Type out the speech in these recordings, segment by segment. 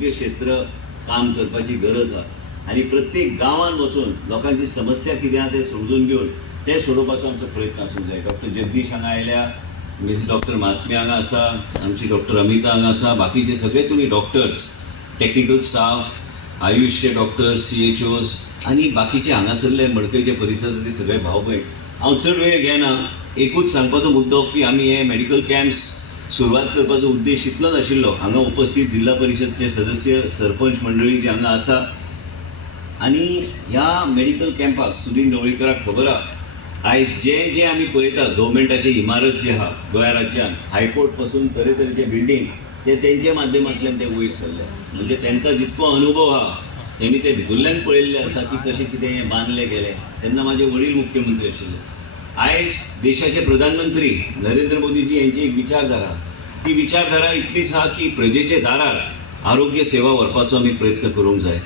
आरोग्य क्षेत्र काम करपाची गरज आहा आणि प्रत्येक गांवांत वचून लोकांची समस्या कितें आहा तें समजून घेवन ते सोडोवपाचो आमचो प्रयत्न आसूंक जाय. डॉक्टर जगदीश हांगा आयल्या, मिस डॉक्टर महात्मे हांगा आसा, आमची डॉक्टर अमिता हांगा आसा, बाकीचे सगळे तुमी डॉक्टर्स, टेक्निकल स्टाफ, आयुषचे डॉक्टर्स, CHOs आणि बाकीचे हांगासरले मडकयचे परिसरातले सगळे भाव भयण. हांव चड वेळ घेना, एकूच सांगपाचो मुद्दो की आमी हे मेडिकल कॅम्प्स सुरवात करपाचो उद्देश इतलोच आशिल्लो. हांगा उपस्थित जिल्हा परिषदचे सदस्य, सरपंच मंडळी जे हांगा आसा आणि ह्या मेडिकल कॅम्पाक सुदीन ढवळीकराक खबर आहा आयज जे आमी पळयता गव्हर्मेंटाची इमारत जी आहा गोंय राज्यान, हायकोर्ट पासून तरेतरेचे बिल्डींग ते तेंच्या माध्यमांतल्यान ते वयर सरले. म्हणजे तांकां जितको अनुभव आहा तेणी ते भितरल्यान पळयल्लें आसा की कशें कितें हें बांदलें गेलें. तेन्ना म्हाजे वडील मुख्यमंत्री आशिल्ले. आयज देशाचे प्रधानमंत्री नरेंद्र मोदीजी यांची एक विचारधारा, ती विचारधारा इतलीच आहा की प्रजेचे दारार आरोग्य सेवा व्हरपाचो आमी प्रयत्न करूंक जाय.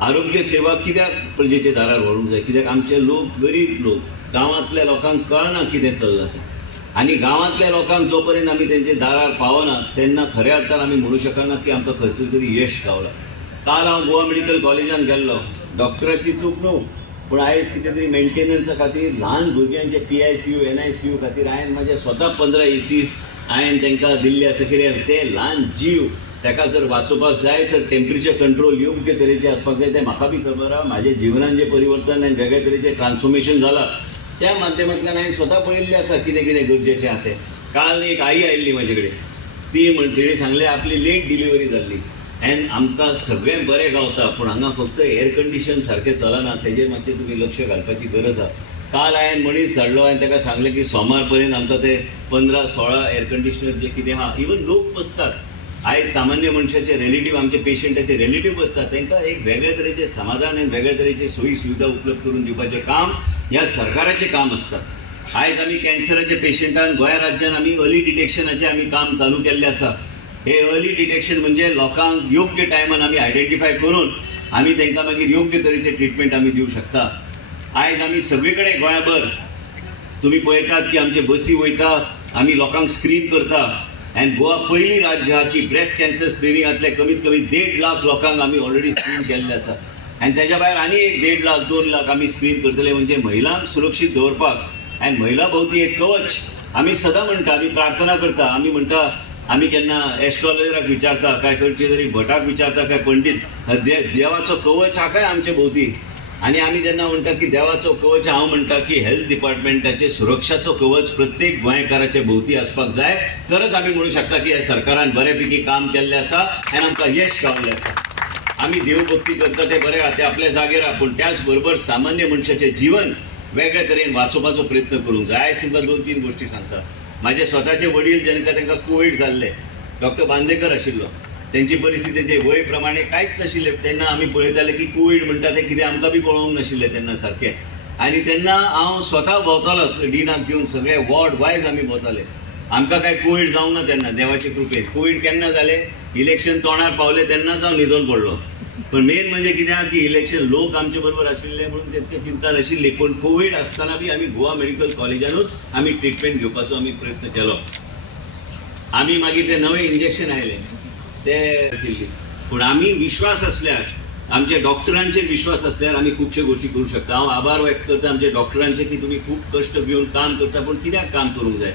आरोग्य सेवा कित्याक प्रजेचे दारार व्हरूंक जाय? कित्याक आमचे लोक गरीब लोक, गांवांतल्या लोकांक कळना कितें चल्लां तें. आनी गांवांतल्या लोकांक जो पर्यंत आमी तेंचे दारार पावना तेन्ना खऱ्या अर्थान आमी म्हणूं शकना की आमकां खंयसर तरी यश गावलां. काल हांव गोवा मेडिकल कॉलेजान गेल्लो, डॉक्टराची चूक न्हू, पूण आयज कितें तरी मेंटेनन्सा खातीर ल्हान भुरग्यांचे PICU, NICU खातीर हांवें म्हाजे स्वता 15 ACs हांवें तांकां दिल्ले आसा. कित्याक ते ल्हान जीव ताका जर वाचोवपाक जाय तर टेम्परेचर कंट्रोल योग्य तरेचे आसपाक जाय. तें म्हाका बी खबर आहा. म्हाज्या जिवनान जें परिवर्तन आनी वेगळे तरेचें ट्रान्सफॉर्मेशन जालां त्या माध्यमांतल्यान हांवें स्वता पळयल्लें आसा कितें कितें गरजेचें आहा तें. काल एक आई आयिल्ली म्हाजे कडेन, ती म्हणटली सांगलें आपली लेट डिलिव्हरी जाल्ली एन आमकां सगळें बरें गावता पूण हांगा फक्त एअर कंडिशन सारकें चलना, तेजेर मातशें तुमी लक्ष घालपाची गरज आहा. काल हांवें मनीस धाडलो आनी ताका सांगलें की सोमार पर्यंत आमकां ते 15-16 एअर कंडिशनर जे कितें आहा, इवन लोक बसतात आयज सामान्य मनशाचे रिलेटीव, आमचे पेशंटाचे रिलेटीव बसतात, तांकां एक वेगळे तरेचे समाधान आनी वेगळे तरेचे सोयी सुविधा उपलब्ध करून दिवपाचें काम ह्या सरकाराचें काम आसता. आयज आमी कॅन्सराच्या पेशंटान गोंय राज्यान आमी अर्ली डिटेक्शनाचें आमी काम चालू केल्लें आसा. हे अर्ली डिटेक्शन म्हणजे लोकांक योग्य टायमान आमी आयडेंटिफाय करून आमी तांकां मागीर योग्य तरेचे ट्रिटमेंट आमी दिवंक शकता. आयज आमी सगळे कडेन गोंयभर तुमी पळयतात की आमचे बसी वयता, आमी लोकांक स्क्रीन करता आनी गोवा पयली राज्य आहा की ब्रेस्ट कॅन्सर स्क्रिनिंगांतले कमीत कमी 1.5 लाख लोकांक आमी ऑलरेडी स्क्रीन केल्ले आसा. आनी तेच्या भायर आनी एक 1.5 लाख 2 लाख आमी स्क्रीन करतले. म्हणजे महिलांक सुरक्षीत दवरपाक आनी महिला भोवती एक कवच. आमी सदां म्हणटा, आमी प्रार्थना करता, आमी म्हणटा, आमी केन्ना एस्ट्रॉलॉजराक विचारता, काय खंयचे तरी भटाक विचारता, काय पंडीत, देवाचो कवच हा काय आमचे भोवती. आनी आमी जेन्ना म्हणटा की देवाचो कवच, हांव म्हणटा की हेल्थ डिपार्टमेंटाचे सुरक्षाचो कवच प्रत्येक गोंयकाराचे भोवती आसपाक जाय. तरच आमी म्हणूं शकता की ह्या सरकारान बऱ्यापैकी काम केल्लें आसा आनी आमकां यश गावल्लें आसा. आमी देवभक्ती करता ते बरें आहा, ते आपल्या जागेर आहा, पूण त्याच बरोबर सामान्य मनशाचें जीवन वेगळे तरेन वाचोवपाचो प्रयत्न करूंक जाय. आयज तुमकां 2-3 गोश्टी सांगता. म्हाजे स्वताचे वडील जेन्ना तांकां कोवीड जाल्ले, डॉक्टर बांदेकर आशिल्लो, तेंची परिस्थिती तेजे वय प्रमाणे कांयच नाशिल्लें. तेन्ना आमी पळयताले की कोवीड म्हणटा तें कितें आमकां बी कळोवंक नाशिल्लें तेन्ना सारकें. आनी तेन्ना हांव स्वता भोंवतालो डिनाक घेवन, सगळे वॉर्ड वायज आमी भोंवताले. आमकां काय कोवीड जावंक ना तेन्ना, देवाचे कृपेन. कोवीड केन्ना जालें? इलेक्शन तोंडार पावलें तेन्नाच हांव न्हिदोन पडलो. पण मेन म्हणजे कितें आहा की इलेक्शन लोक आमचे बरोबर आशिल्ले म्हणून तितके चिंता नाशिल्ली. पूण कोवीड आसतना बी आमी गोवा मेडिकल कॉलेजानूच आमी ट्रिटमेंट घेवपाचो आमी प्रयत्न केलो. आमी मागीर ते नवे इंजेक्शन आयले ते केल्ली. पूण आमी विश्वास आसल्यार, आमच्या डॉक्टरांचे विश्वास आसल्यार आमी खुबश्यो गोश्टी करूंक शकता. हांव आभार व्यक्त करता आमच्या डॉक्टरांचे की तुमी खूब कश्ट घेवन काम करता. पूण कित्याक काम करूंक जाय?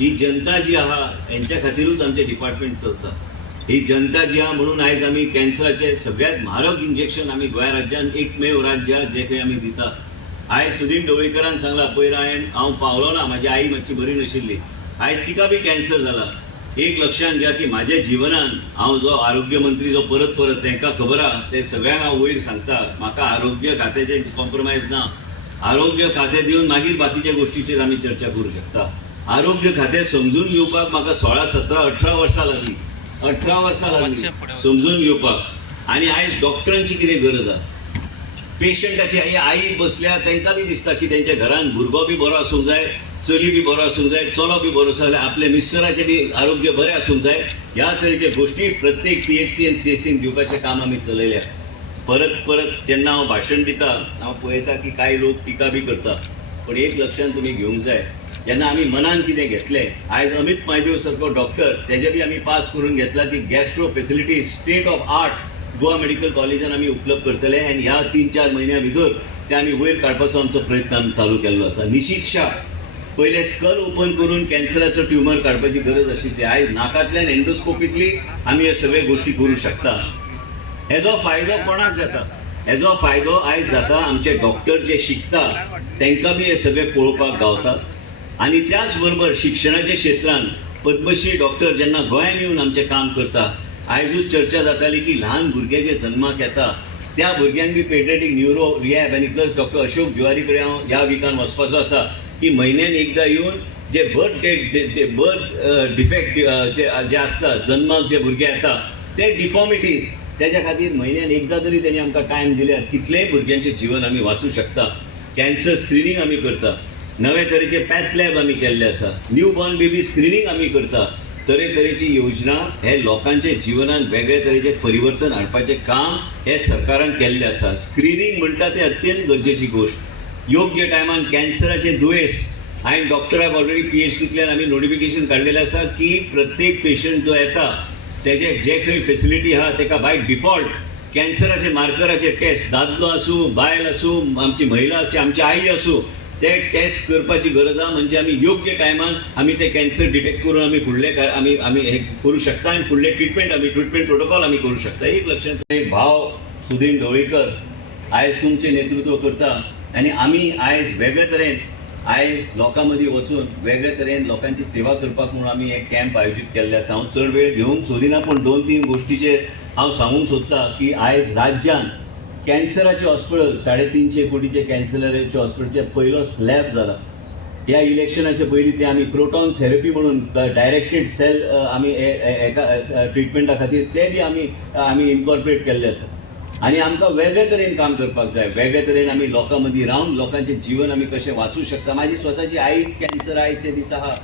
ही जनता जी आहा हेंच्या खातीरूच आमचें डिपार्टमेंट चलता. ही जनता जी आहा म्हणून आयज आमी कॅन्सराचे सगळ्यात म्हारग इंजेक्शन आमी गोंय राज्यान एकमेव राज्य आहा जे खंय आमी दिता. आयज सुदीन ढवळीकरान सांगला, पयर हांव पावलो ना, म्हाजी आई मातशी बरी नाशिल्ली, आयज तिका बी कॅन्सर जाला. एक लक्षात घ्या की म्हाज्या जिवनान हांव जो आरोग्य मंत्री जो परत तांकां खबर आहा ते सगळ्यांक हांव वयर सांगता, म्हाका आरोग्य खात्याचें कॉम्प्रोमायज ना. आरोग्य खातें दिवन मागीर बाकीच्या गोश्टीचेर आमी चर्चा करूं शकता. आरोग्य खातें समजून घेवपाक म्हाका 16, 17, 18 वर्सां लागली. 18 वर्सां लागली समजून घेवपाक. आनी आयज डॉक्टरांची कितें गरज आहा? पेशंटाची आई बसल्या, तांकां बी दिसता की तेंच्या घरान भुरगो बी बरो आसूंक जाय, चली बी बरो आसूंक जाय, चलो बी बरो आसूंक जाय, आपल्या मिस्टराचें बी आरोग्य बरें आसूंक जाय. ह्या तरेचे गोश्टी प्रत्येक PHC आनी CHCन दिवपाचें काम आमी चलयल्या. परत जेन्ना हांव भाशण दिता हांव पळयता की कांय लोक टिका बी करता. पूण एक लक्षात तुमी घेवंक जाय, जेन्ना आमी मनान कितें घेतलें, आयज अमित मायदेव सारको डॉक्टर तेजे बी आमी पास करून घेतला की gastro facility state of art Goa medical कॉलेजान आमी उपलब्ध करतले आनी ह्या 3-4 म्हयन्या भितर ते आमी वयर काडपाचो आमचो प्रयत्न आमी चालू केल्लो आसा. निशीत शाह पहिले स्कल ओपन करून कॅन्सराचो ट्युमर काडपाची गरज आशिल्ली. आयज नाकांतल्यान एंडोस्कोपीतली आमी हे सगळे गोश्टी करूं शकता. हेजो फायदो कोणाक जाता? हेजो फायदो आयज जाता आमचे डॉक्टर जे शिकता तांकां बी हे सगळे पळोवपाक गावता. आनी त्याच बरोबर शिक्षणाच्या क्षेत्रांत पद्मश्री डॉक्टर जेन्ना गोंयांत येवन आमचें काम करता, आयजूच चर्चा जाताली की ल्हान भुरगे जे जल्माक येता त्या भुरग्यांक बी पेडियाट्रिक न्यूरो रिहॅब आनी प्लस डॉक्टर अशोक जुवारी कडेन हांव ह्या विकान वचपाचो आसा की म्हयन्यान एकदां येवन जे बर्थ डिफेक्ट जे आसता, जल्माक जे भुरगे येता ते डिफॉर्मिटीज, त्याच्या खातीर म्हयन्यान एकदां तरी तेणी आमकां टायम दिल्यार कितलेय भुरग्यांचें जिवन आमी वाचूंक शकता. कॅन्सर स्क्रिनींग आमी करता, नवे तरेचे पॅथ लॅब आमी केल्ले आसा, न्यू बॉर्न बेबी स्क्रिनींग आमी करता. तरेतरेची योजना हे लोकांच्या जिवनात वेगळे तरेचे परिवर्तन हाडपाचें काम हे सरकारान केल्लें आसा. स्क्रिनींग म्हणटा ते अत्यंत गरजेची गोश्ट. योग्य टायमान कॅन्सराचे दुयेंस हांवें डॉक्टराक ऑलरेडी PhDंतल्यान आमी नोटिफिकेशन काडलेलें आसा की प्रत्येक पेशंट जो येता तेजे जे खंय फेसिलिटी आहा ताका बाय डिफॉल्ट कॅन्सराचे मार्कराचे टेस्ट, दादलो आसूं बायल आसूं, आमची महिला आसूं, आमची आई आसूं, ते टेस्ट करपाची गरज आहा. म्हणजे आमी योग्य टायमान आमी ते कॅन्सर डिटेक्ट करून आमी फुडले आमी हे करूं शकता आनी फुडले ट्रिटमेंट प्रोटोकॉल आमी करूं शकता. एक लक्षांत, एक भाव सुदीन ढवळीकर आयज तुमचें नेतृत्व करता आनी आमी आयज वेगळे तरेन आयज लोकां मदीं वचून वेगळे तरेन लोकांची सेवा करपाक म्हणून आमी हे कॅम्प आयोजीत केल्ले आसा. हांव चड वेळ घेवंक सोदिना, पूण 2-3 गोश्टीचेर हांव सांगूंक सोदतां की आयज राज्यान कॅन्सराचे हॉस्पिटल 350 कोटीचे कॅन्सराचे हॉस्पिटलचे पयलो स्लॅब जाला. ह्या इलेक्शनाचे पयलीं ते आमी प्रोटॉन थेरपी म्हणून डायरेक्टेड सेल आमी एका ट्रिटमेंटा खातीर ते बी आमी इनकॉर्पोरेट केल्ले आसा. आनी आमकां वेगळे तरेन काम करपाक जाय. वेगळे तरेन आमी लोकां मदीं रावन लोकांचें जीवन आमी कशें वाचूंक शकता. म्हाजी स्वताची आई कॅन्सर आयचे दीस आहा,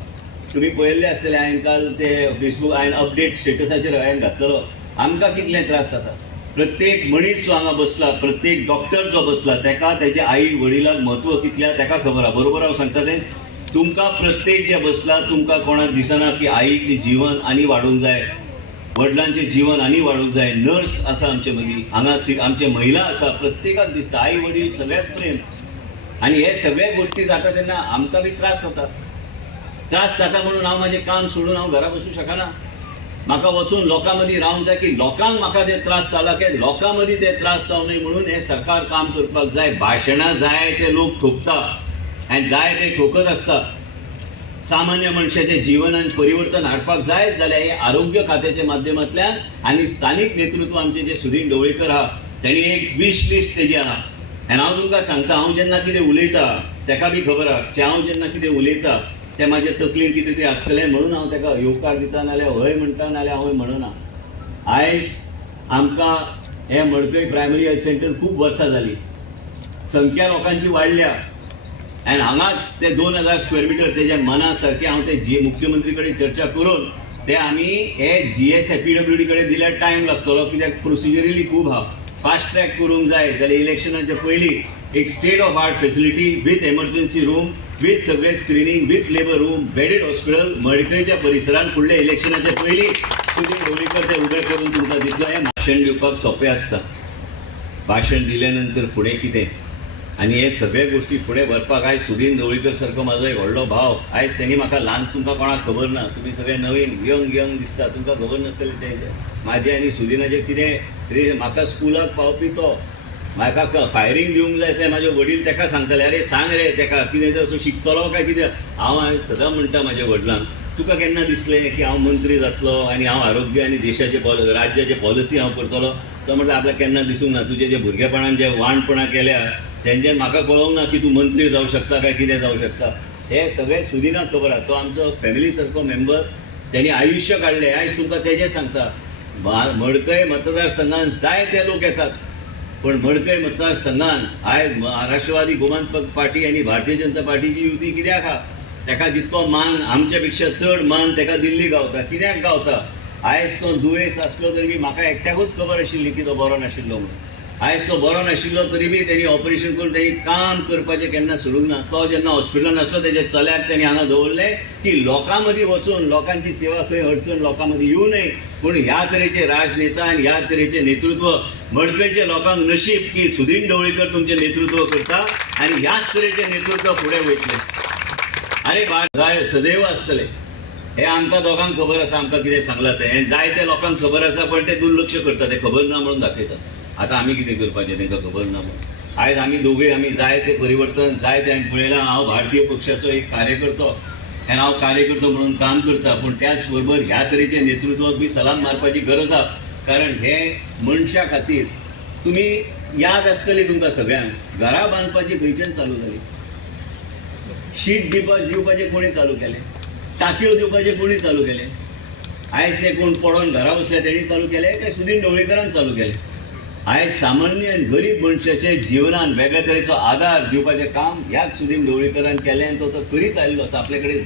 तुमी पळयल्ले आसतले. हांवें काल ते फेसबूक हांवें अपडेट स्टेटसाचेर हांवें घातलेलो. आमकां कितले त्रास जाता. प्रत्येक मनीस जो हांगा बसला, प्रत्येक डॉक्टर जो बसला, ताका तेजे आई वडिलांक म्हत्व कितल्या ताका खबर आहा. बरोबर हांव सांगता तें. तुमकां प्रत्येक जे बसला तुमकां कोणाक दिसना की आईचें जीवन आनी वाडूंक जाय, वडिलांचें जीवन आनी वाडूंक जाय. नर्स आसा आमचे मदीं, हांगा आमचे महिला आसा, प्रत्येकाक दिसता आई वडील सगळ्यात प्रेम. आनी हे सगळे गोश्टी जाता तेन्ना आमकां बी त्रास जाता. त्रास जाता म्हणून हांव म्हाजें काम सोडून हांव घरा बसूं शकना. म्हाका वचून लोकां मदीं रावंक जाय की लोकांक म्हाका ते त्रास जाला की लोकां मदीं ते त्रास जावं न्हय म्हणून हे सरकार काम करपाक जाय. भाशणां जाय ते लोक ठोकता आनी जाय ते ठोकत आसता. सामान्य मनशाच्या जिवनात परिवर्तन हाडपाक जाय जाल्यार हे आरोग्य खात्याच्या माध्यमांतल्यान आनी स्थानीक नेतृत्व आमचे जे सुदीन ढवळीकर आहा तांणी एक विश लिस्ट तेजी आहा. आनी हांव तुमकां सांगता, हांव जेन्ना कितें उलयता ताका बी खबर आहा की हांव जेन्ना कितें उलयता ते म्हाजे तकलेन कितें तरी आसतलें म्हणून हांव ताका येवकार दिता, नाल्यार हय म्हणटा, नाल्यार हांव म्हणना. आयज आमकां हे मडकय प्रायमरी हेल्थ सेंटर खूब वर्सां जालीं. संख्या लोकांची वाडल्या आनी हांगाच ते 2000 स्क्वेअर मिटर तेजे मना सारकें हांव ते मुख्यमंत्री कडेन चर्चा करून ते आमी हे GS PWD कडेन दिल्यार टायम लागतलो, कित्याक प्रोसिजरली खूब आहा. फास्ट ट्रॅक करूंक जाय जाल्यार इलेक्शनाच्या पयलीं एक state of art facility with emergency room, with सगळे screening, with labour room, bedded hospital मडकयच्या परिसरांत फुडल्या इलेक्शनाच्या पयलीं सुदीन ढवळीकर ते उबें करून तुमकां दितलो. हें भाशण दिवपाक सोंपें आसता. भाशण दिल्या नंतर फुडें कितें आनी हे सगळे गोश्टी फुडें व्हरपाक आयज सुदीन ढवळीकर सारको म्हाजो एक व्हडलो भाव. आयज तेणी म्हाका ल्हान, तुमकां कोणाक खबर ना, तुमी सगळे नवीन यंग दिसता, तुमकां खबर नासतलें तें म्हाजें आनी सुदिनाचें कितें. म्हाका स्कुलाक पावपी तो म्हाका फायरींग दिवंक जाय आसलें म्हाजे वडील ताका सांगताले, अरे सांग रे ताका कितें तर तो शिकतलो काय कितें. हांव सदां म्हणटा म्हाज्या वडिलांक, तुका केन्ना दिसलें की हांव मंत्री जातलो आनी हांव आरोग्य आनी देशाचे राज्याचे पॉलिसी हांव करतलो. तो म्हटलं आपल्याक केन्ना दिसूंक ना. तुजें जे भुरगेपणान जे वाणपणां केल्या तेंच्यान म्हाका कळोंक ना की तूं मंत्री जावं शकता काय कितें जावं शकता. हे सगळें सुदिनाक खबर आहा. तो आमचो फॅमिली सारको मेंबर. तेणी आयुश्य काडलें. आयज तुमकां तेजें सांगता, मडकय मतदारसंघान जायते लोक येतात, पण मडकय मतदारसंघान आयज राष्ट्रवादी गोमांतक पार्टी आनी भारतीय जनता पार्टीची युती कित्याक आहा. ताका जितको मान, आमच्या पेक्षा चड मान ताका दिल्ली गावता. कित्याक गावता? आयज तो दुयेंस आसलो तरी म्हाका एकट्याकूच खबर आशिल्ली की तो बरो नाशिल्लो म्हणून. आयज तो बरो नाशिल्लो तरी बी त्यांनी ऑपरेशन करून त्यांनी काम करपाचें केन्ना सोडूंक ना. तो जेन्ना हॉस्पिटलान आसलो तेजे चल्याक त्यांनी हांगा दवरलें की लोकां मदीं वचून लोकांची सेवा खंय अडचण लोकां मदीं येवं न्हय. पूण ह्या तरेचे राजनेता आनी ह्या तरेचे नेतृत्व मडकयचे लोकांक नशीब की सुदीन ढवळीकर तुमचें नेतृत्व करता आनी ह्याच तरेचे नेतृत्व फुडें वयतलें. आरे जाय सदैव आसतलें हें आमकां दोगांक खबर आसा. आमकां कितें सांगलां तें हें जायते लोकांक खबर आसा पण ते दुर्लक्ष करता. ते खबर ना म्हणून दाखयतात. आतां आमी कितें करपाचें तांकां खबर ना म्हणून. आयज आमी दोगूय आमी जायते परिवर्तन जायते हांवें पळयलां. हांव भारतीय पक्षाचो एक कार्यकर्तो आनी हांव कार्यकर्तो म्हणून काम करता. पूण त्याच बरोबर ह्या तरेचे नेतृत्वाक बी सलाम मारपाची गरज आसा. कारण हे मनशा खातीर तुमी याद आसतली तुमकां सगळ्यांक घरां बांदपाची खंयच्यान चालू जाली. शीट दिवपाचें कोणी चालू केलें. टाकयो दिवपाचें कोणी चालू केलें. आयज ते कोण पडोवन घरा बसले तेणी चालू केलें काय सुदीन ढवळीकरान चालू केलें. आयज सामान्य आनी गरीब मनशाचे जिवनान वेगळ्या तरेचो आदार दिवपाचें काम ह्याच सुदीन ढवळीकरान केलें. तो करीत आयिल्लो आसा. आपले कडेन